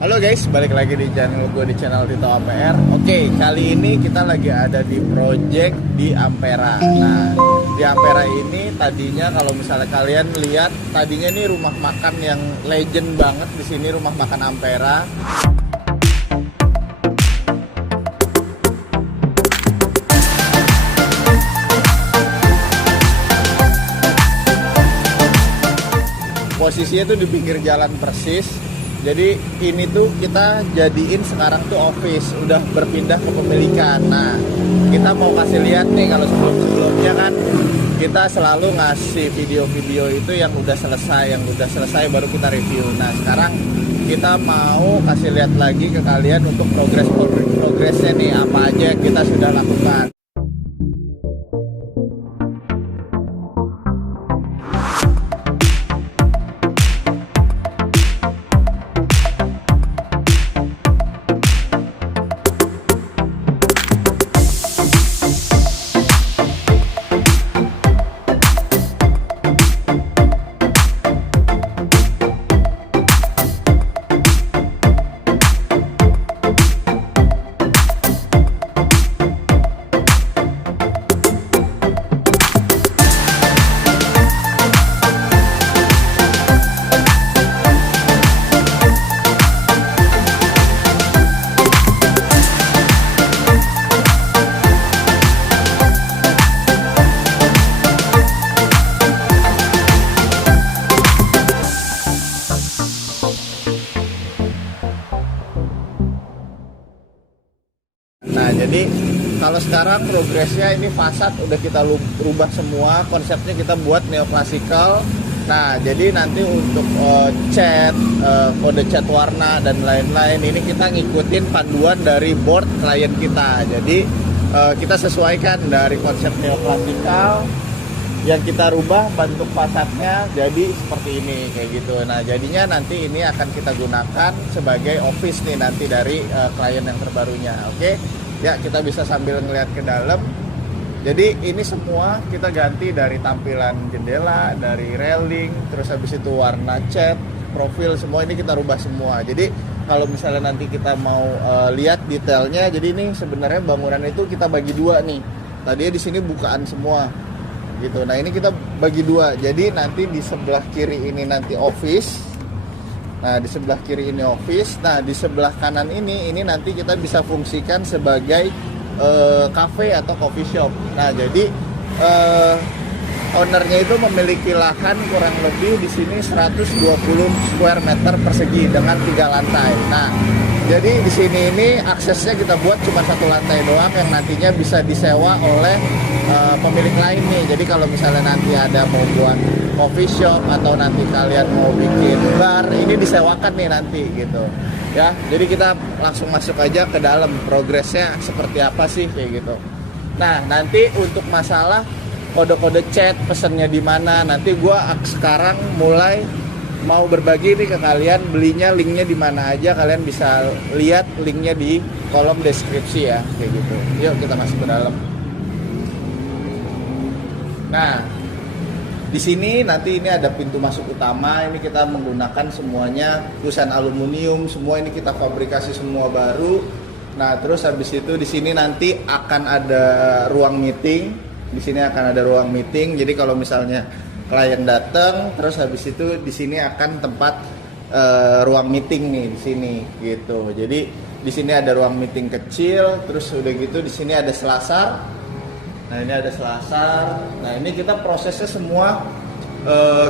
Halo guys, balik lagi di channel gue di channel Tito Ampere. Oke, kali ini kita lagi ada di project di Ampera. Nah, di Ampera ini tadinya kalau misalnya kalian lihat, tadinya ini rumah makan yang legend banget di sini, rumah makan Ampera. Posisinya tuh di pinggir jalan persis. Jadi ini tuh kita jadiin sekarang tuh office, udah berpindah ke pemilikan. Nah, kita mau kasih lihat nih, kalau sebelum-sebelumnya kan kita selalu ngasih video-video itu yang udah selesai baru kita review. Nah, sekarang kita mau kasih lihat lagi ke kalian untuk progresnya nih, apa aja yang kita sudah lakukan. Nah, jadi kalau sekarang progresnya ini fasad udah kita rubah semua, konsepnya kita buat neoklasikal. Nah, jadi nanti untuk cat, kode cat warna dan lain-lain ini kita ngikutin panduan dari board klien kita. Jadi kita sesuaikan dari konsep neoklasikal, yang kita rubah bentuk fasadnya jadi seperti ini kayak gitu. Nah, jadinya nanti ini akan kita gunakan sebagai office nih nanti dari klien yang terbarunya. Oke, ya kita bisa sambil ngeliat ke dalam. Jadi ini semua kita ganti dari tampilan jendela, dari railing, terus habis itu warna cat, profil, semua ini kita rubah semua. Jadi kalau misalnya nanti kita mau lihat detailnya, jadi ini sebenarnya bangunan itu kita bagi dua nih. Tadinya di sini bukaan semua gitu. Nah, ini kita bagi dua. Jadi nanti di sebelah kiri ini nanti office. Nah, di sebelah kiri ini office. Nah, di sebelah kanan ini nanti kita bisa fungsikan sebagai cafe atau coffee shop. Nah, jadi ownernya itu memiliki lahan kurang lebih di sini 120 square meter persegi dengan 3 lantai. Nah, jadi di sini ini aksesnya kita buat cuma 1 lantai doang yang nantinya bisa disewa oleh pemilik lain nih. Jadi kalau misalnya nanti ada mau buat coffee shop atau nanti kalian mau bikin bar, ini disewakan nih nanti gitu. Ya, jadi kita langsung masuk aja ke dalam, progresnya seperti apa sih kayak gitu. Nah, nanti untuk masalah kode-kode chat, pesennya di mana, nanti gua sekarang mulai mau berbagi nih ke kalian, belinya linknya di mana aja, kalian bisa lihat linknya di kolom deskripsi ya kayak gitu. Yuk kita masuk ke dalam. Nah, di sini nanti ini ada pintu masuk utama. Ini kita menggunakan semuanya tulisan aluminium, semua ini kita fabrikasi semua baru. Nah, terus habis itu di sini nanti akan ada ruang meeting. Di sini akan ada ruang meeting. Jadi kalau misalnya klien datang, terus habis itu di sini akan tempat ruang meeting nih di sini gitu. Jadi di sini ada ruang meeting kecil, terus udah gitu di sini ada selasar. Nah, ini ada selasar. Nah, ini kita prosesnya semua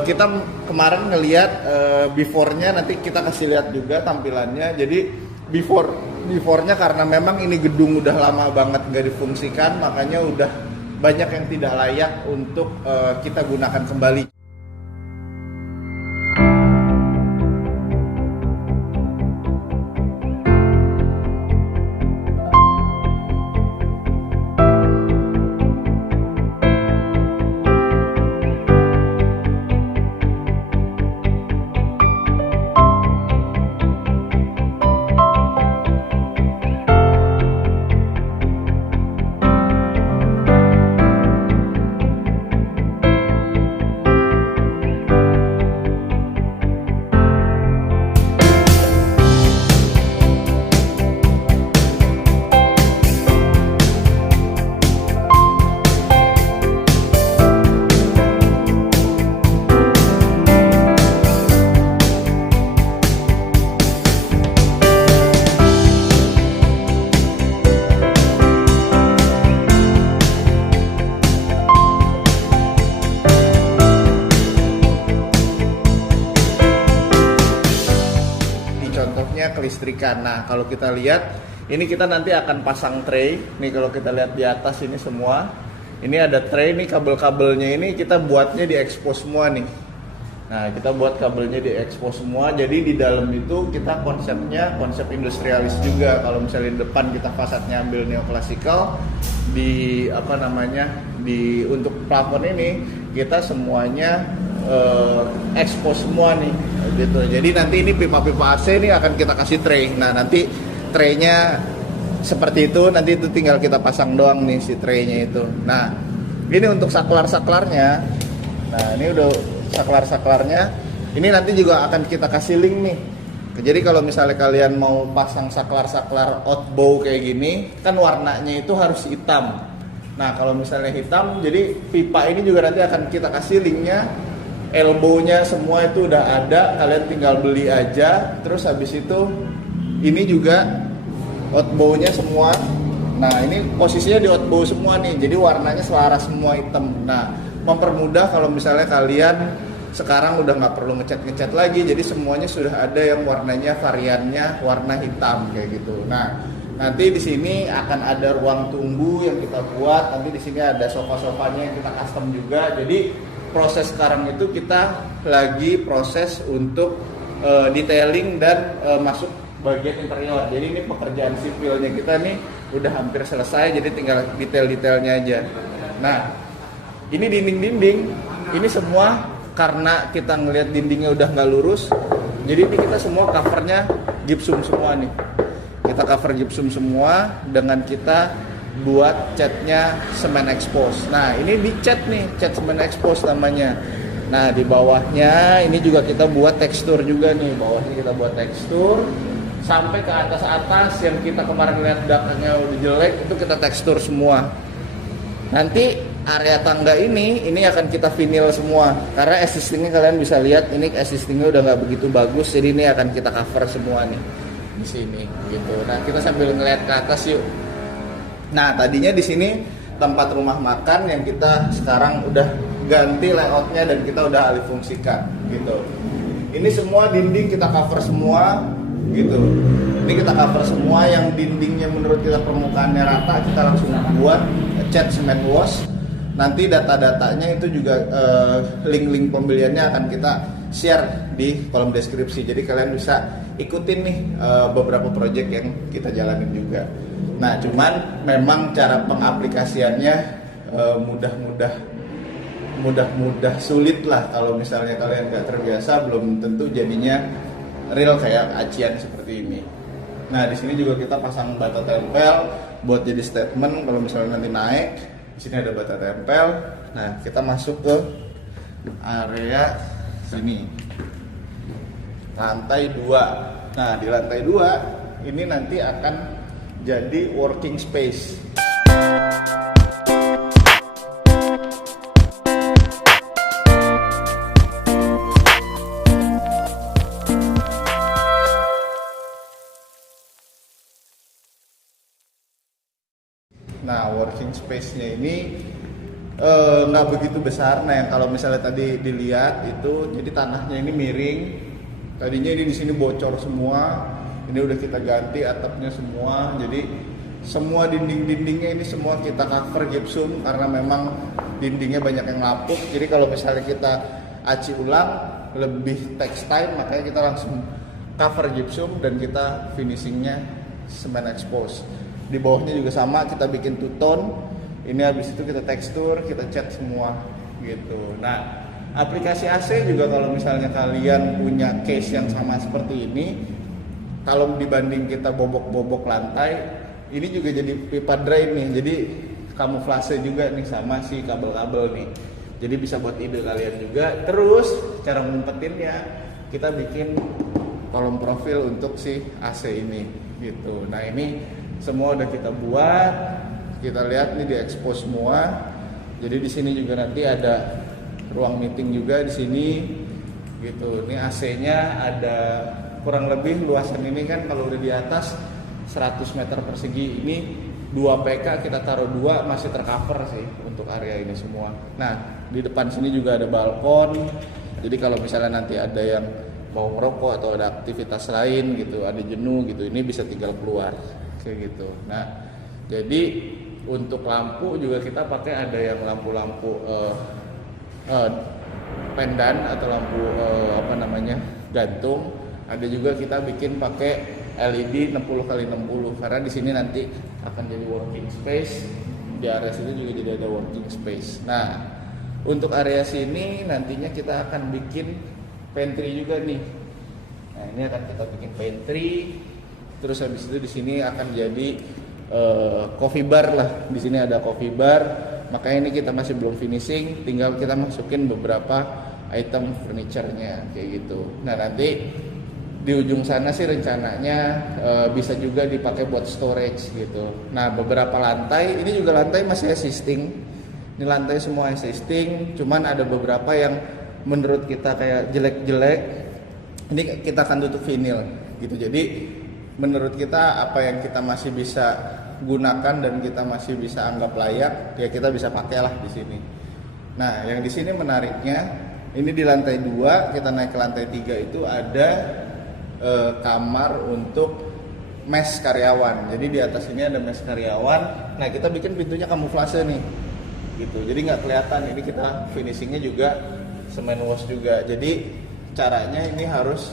kita kemarin ngelihat before-nya, nanti kita kasih lihat juga tampilannya. Jadi before-nya karena memang ini gedung udah lama banget nggak difungsikan, makanya udah banyak yang tidak layak untuk kita gunakan kembali. bawahnya kelistrikan. Nah kalau kita lihat ini kita nanti akan pasang tray nih, kalau kita lihat di atas ini semua ini ada tray nih, kabel-kabelnya ini kita buatnya di expose semua nih. Nah kita buat kabelnya di expose semua, jadi di dalam itu kita konsepnya konsep industrialis juga. Kalau misalnya di depan kita fasadnya ambil neoklasikal, di apa namanya di untuk plafon ini kita semuanya expose semua nih gitu. Jadi nanti ini pipa-pipa AC ini akan kita kasih tray. Nah nanti traynya seperti itu, nanti itu tinggal kita pasang doang nih si traynya itu. Nah ini untuk saklar-saklarnya, nah ini udah saklar-saklarnya, ini nanti juga akan kita kasih link nih. Jadi kalau misalnya kalian mau pasang saklar-saklar outbow kayak gini, kan warnanya itu harus hitam. Nah kalau misalnya hitam, jadi pipa ini juga nanti akan kita kasih linknya, elbow-nya semua itu udah ada, kalian tinggal beli aja. Terus habis itu ini juga outbow-nya semua. Nah ini posisinya di outbow semua nih, jadi warnanya selaras semua hitam. Nah mempermudah kalau misalnya kalian sekarang udah nggak perlu ngecat lagi, jadi semuanya sudah ada yang warnanya variannya warna hitam kayak gitu. Nah nanti di sini akan ada ruang tunggu yang kita buat, nanti di sini ada sofa-sofanya yang kita custom juga. Jadi proses sekarang itu kita lagi proses untuk detailing dan masuk bagian interior. Jadi ini pekerjaan sipilnya kita nih udah hampir selesai, jadi tinggal detail-detailnya aja. Nah ini dinding-dinding ini semua karena kita ngelihat dindingnya udah nggak lurus, jadi ini kita semua covernya gypsum semua nih. Kita cover gypsum semua dengan kita buat catnya semen expose. Nah ini dicat nih, cat semen expose namanya. Nah di bawahnya ini juga kita buat tekstur juga nih, bawahnya kita buat tekstur sampai ke atas-atas yang kita kemarin lihat daknya udah jelek itu kita tekstur semua. Nanti area tangga ini akan kita vinyl semua karena existingnya kalian bisa lihat ini existingnya udah nggak begitu bagus, jadi ini akan kita cover semua nih di sini gitu. Nah kita sambil ngeliat ke atas yuk. Nah tadinya di sini tempat rumah makan yang kita sekarang udah ganti layoutnya dan kita udah alih fungsikan gitu. Ini semua dinding kita cover semua gitu. Ini kita cover semua, yang dindingnya menurut kita permukaannya rata kita langsung buat cat cement wash. Nanti data-datanya itu juga link-link pembeliannya akan kita share di kolom deskripsi. Jadi kalian bisa ikutin nih beberapa project yang kita jalanin juga. Nah cuman memang cara pengaplikasiannya mudah sulit lah. Kalau misalnya kalian nggak terbiasa, belum tentu jadinya real kayak acian seperti ini. Nah di sini juga kita pasang bata tempel buat jadi statement kalau misalnya nanti naik. Di sini ada bata tempel. Nah kita masuk ke area sini, lantai 2. Nah di lantai 2 ini nanti akan jadi working space. Nah working space-nya ini nggak begitu besar. Nah yang kalau misalnya tadi dilihat itu, jadi tanahnya ini miring. Tadinya ini di sini bocor semua. Ini udah kita ganti atapnya semua. Jadi semua dinding-dindingnya ini semua kita cover gypsum karena memang dindingnya banyak yang lapuk. Jadi kalau misalnya kita aci ulang lebih takes time, makanya kita langsung cover gypsum dan kita finishingnya semen expose. Di bawahnya juga sama, kita bikin two tone. Ini habis itu kita tekstur, kita cat semua gitu. Nah aplikasi AC juga kalau misalnya kalian punya case yang sama seperti ini, kalau dibanding kita bobok-bobok lantai, ini juga jadi pipa dry nih. Jadi kamuflase juga nih sama si kabel-kabel nih. Jadi bisa buat ide kalian juga. Terus cara ngumpetinnya, kita bikin kolom profil untuk si AC ini gitu. Nah ini semua udah kita buat. Kita lihat nih di expose semua. Jadi di sini juga nanti ada ruang meeting juga di sini gitu. Ini AC-nya ada kurang lebih luasan ini kan kalau udah di atas 100 meter persegi, ini 2 PK kita taruh 2 masih tercover sih untuk area ini semua. Nah di depan sini juga ada balkon, jadi kalau misalnya nanti ada yang mau ngerokok atau ada aktivitas lain gitu, ada jenuh gitu, ini bisa tinggal keluar kayak gitu. Nah, jadi untuk lampu juga kita pakai ada yang lampu-lampu pendan atau lampu gantung. Ada juga kita bikin pakai LED 60x60 karena di sini nanti akan jadi working space. Di area sini juga jadi ada working space. Nah, untuk area sini nantinya kita akan bikin pantry juga nih. Nah, ini akan kita bikin pantry. Terus habis itu di sini akan jadi coffee bar lah. Di sini ada coffee bar. Makanya ini kita masih belum finishing, tinggal kita masukin beberapa item furniture-nya kayak gitu. Nah, nanti di ujung sana sih rencananya bisa juga dipakai buat storage gitu. Nah, beberapa lantai, ini juga lantai masih existing. Ini lantai semua existing, cuman ada beberapa yang menurut kita kayak jelek-jelek. Ini kita akan tutup vinyl gitu. Jadi menurut kita apa yang kita masih bisa gunakan dan kita masih bisa anggap layak, ya kita bisa pakailah di sini. Nah, yang di sini menariknya, ini di lantai 2, kita naik ke lantai 3 itu ada kamar untuk mes karyawan. Jadi di atas ini ada mes karyawan. Nah, kita bikin pintunya kamuflase nih, gitu. Jadi nggak kelihatan. Ini kita finishingnya juga semen wash juga. Jadi caranya ini harus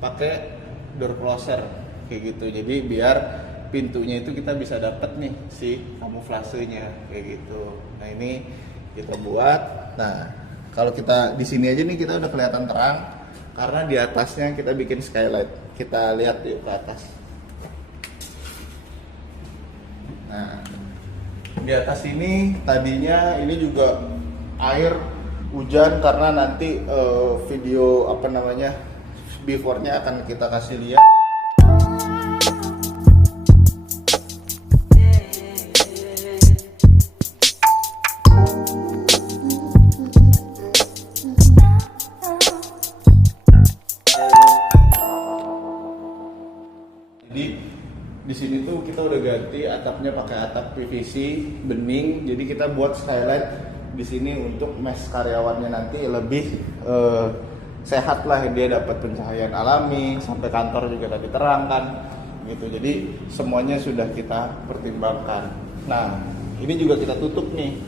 pakai door closer kayak gitu. Jadi biar pintunya itu kita bisa dapat nih si kamuflasenya kayak gitu. Nah, ini kita buat. Nah, kalau kita di sini aja nih kita udah kelihatan terang. Karena di atasnya kita bikin skylight. Kita lihat yuk ke atas. Nah, di atas ini tadinya ini juga air hujan karena nanti video before-nya akan kita kasih lihat. Di sini tuh kita udah ganti atapnya pakai atap PVC bening. Jadi kita buat skylight di sini untuk mes karyawannya nanti lebih sehat lah, dia dapat pencahayaan alami, sampai kantor juga tadi terang kan gitu. Jadi semuanya sudah kita pertimbangkan. Nah, ini juga kita tutup nih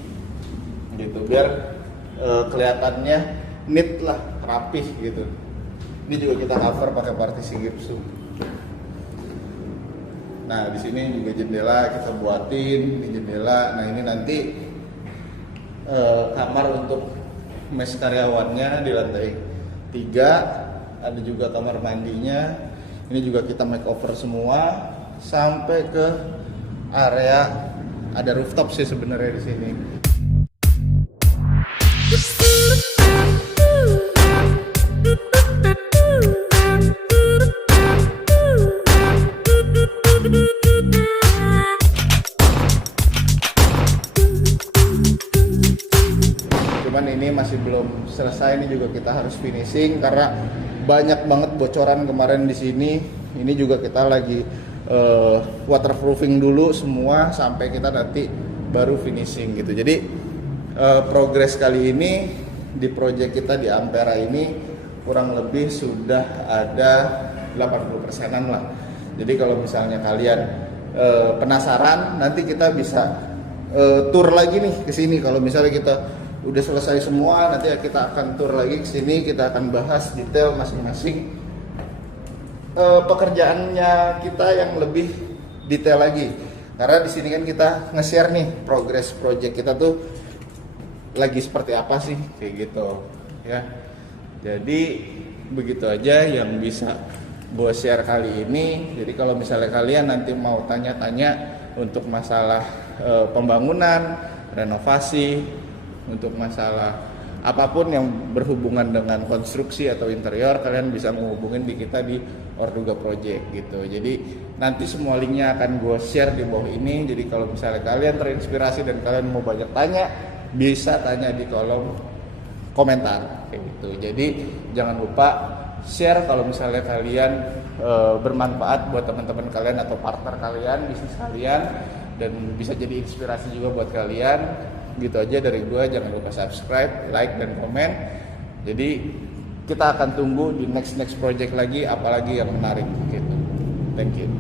gitu biar kelihatannya neat lah, rapih gitu. Ini juga kita cover pakai partisi gipsum. Nah, di sini juga jendela kita buatin, di jendela. Nah, ini nanti kamar untuk mes karyawannya di lantai 3, ada juga kamar mandinya. Ini juga kita makeover semua sampai ke area ada rooftop sih sebenarnya di sini. Cuman ini masih belum selesai, ini juga kita harus finishing karena banyak banget bocoran kemarin di sini. Ini juga kita lagi waterproofing dulu semua sampai kita nanti baru finishing gitu. Jadi progres kali ini di project kita di Ampera ini kurang lebih sudah ada 80%-an lah. Jadi kalau misalnya kalian penasaran, nanti kita bisa tour lagi nih ke sini. Kalau misalnya kita udah selesai semua, nanti kita akan tour lagi ke sini, kita akan bahas detail masing-masing pekerjaannya kita yang lebih detail lagi. Karena di sini kan kita nge-share nih progress project kita tuh lagi seperti apa sih kayak gitu ya. Jadi begitu aja yang bisa gue share kali ini. Jadi kalau misalnya kalian nanti mau tanya-tanya untuk masalah pembangunan, renovasi, untuk masalah apapun yang berhubungan dengan konstruksi atau interior, kalian bisa menghubungin di kita di Orduga Project gitu. Jadi nanti semua linknya akan gue share di bawah ini. Jadi kalau misalnya kalian terinspirasi dan kalian mau banyak tanya, bisa tanya di kolom komentar kayak gitu. Jadi jangan lupa share kalau misalnya kalian bermanfaat buat teman-teman kalian atau partner kalian, bisnis kalian, dan bisa jadi inspirasi juga buat kalian. Gitu aja dari gue, jangan lupa subscribe, like, dan komen. Jadi kita akan tunggu di next project lagi, apalagi yang menarik gitu. Thank you.